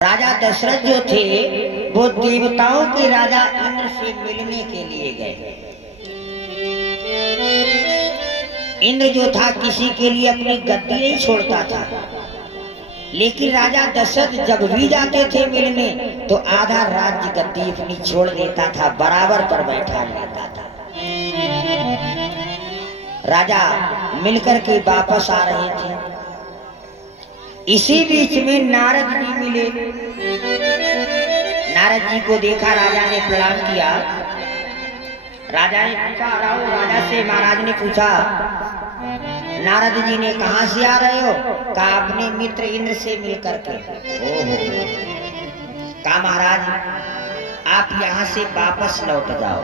राजा दशरथ जो थे वो देवताओं के राजा इंद्र से मिलने के लिए गए। इंद्र जो था किसी के लिए अपनी गद्दी नहीं छोड़ता था, लेकिन राजा दशरथ जब भी जाते थे मिलने तो आधा राज्य गद्दी अपनी छोड़ देता था, बराबर पर बैठा लेता था। राजा मिलकर के वापस आ रहे थे, इसी बीच में नारद जी मिले। नारद जी को देखा, राजा ने प्रणाम किया। राजा ने पूछा, राजा से महाराज ने पूछा, नारद जी ने कहां से आ रहे हो? कहा अपने मित्र इंद्र से मिलकर के। कहा महाराज आप यहाँ से वापस लौट जाओ।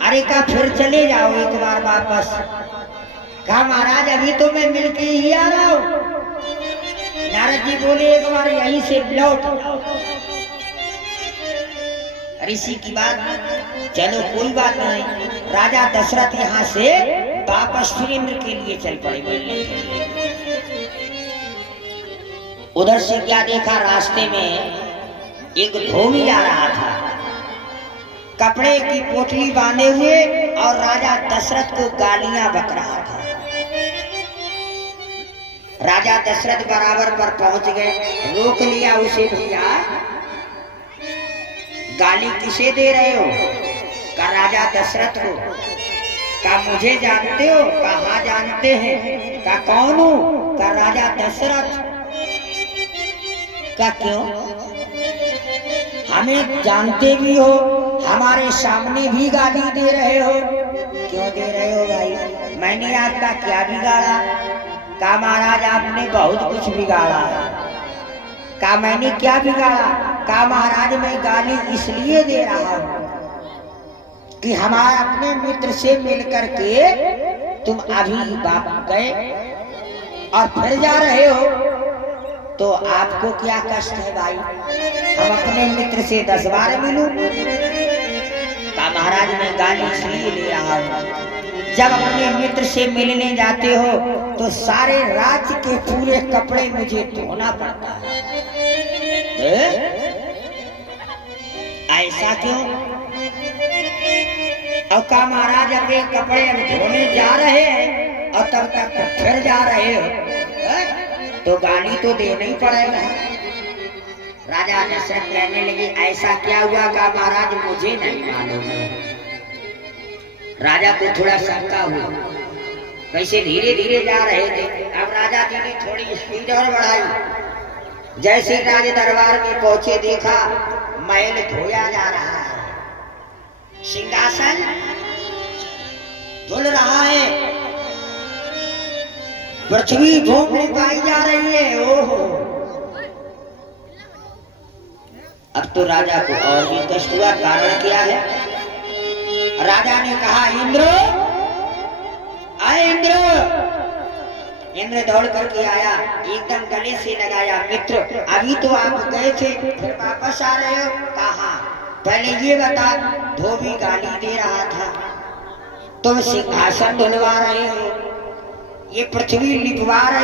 अरे कहा फिर चले जाओ एक बार वापस। कहा महाराज अभी तो मैं मिलके ही आ रहा हूं। नारद जी बोले एक बार यहीं से लौट जाओ। ऋषि की बात, चलो कोई बात नहीं। राजा दशरथ यहाँ से वापस फिर इंद्र के लिए चल पड़े मिलने के लिए। उधर से क्या देखा, रास्ते में एक धोबी आ रहा था, कपड़े की पोटली बांधे हुए, और राजा दशरथ को गालियां बक रहा था। राजा दशरथ बराबर पर पहुंच गए, रोक लिया उसे। भैया गाली किसे दे रहे हो? का राजा दशरथ को। का मुझे जानते हो? कहाँ जानते हैं? का कौन हूं? का राजा दशरथ। का क्यों? हमें जानते भी हो, हमारे सामने भी गाली दे रहे हो। क्यों दे रहे हो भाई? मैंने आपका क्या बिगाड़ा? का महाराज आपने बहुत कुछ बिगाड़ा है। का मैंने क्या बिगाड़ा? का महाराज मैं गाली इसलिए दे रहा हूं कि हमारे अपने मित्र से मिलकर के तुम अभी गए और फिर जा रहे हो, तो आपको क्या कष्ट है भाई? हम अपने मित्र से 10 बार मिलूं? का महाराज मैं गाली इसलिए दे रहा हूं, जब अपने मित्र से मिलने जाते हो तो सारे राज्य के पूरे कपड़े मुझे धोना पड़ता है। ऐसा क्यों? और का महाराज अपने कपड़े हम धोने जा रहे हैं और तब तक फिर जा रहे हो, तो गाली तो देना ही पड़ेगा। राजा दशरथ कहने लगे ऐसा क्या हुआ? का महाराज मुझे नहीं मालूम है। राजा को थोड़ा शंका हुआ, वैसे धीरे धीरे जा रहे थे। अब राजा जी ने थोड़ी स्पीड और बढ़ाई। जैसे राज दरबार में पहुंचे, देखा महल धोया जा रहा है, सिंहासन धुल रहा है, पृथ्वी धूप निकाली जा रही है। ओहो! अब तो राजा को और भी कष्ट हुआ। कारण क्या है? राजा ने कहा इंद्र, आए इंद्र। इंद्र दौड़ करके आया, एकदम गले से लगाया, मित्र अभी तो आप गए थे फिर वापस आ रहे हो? कहा पहले ये बता, धोबी गाली दे रहा था, तुम सिंहासन धुलवा रहे हो, ये पृथ्वी लिपवा रहे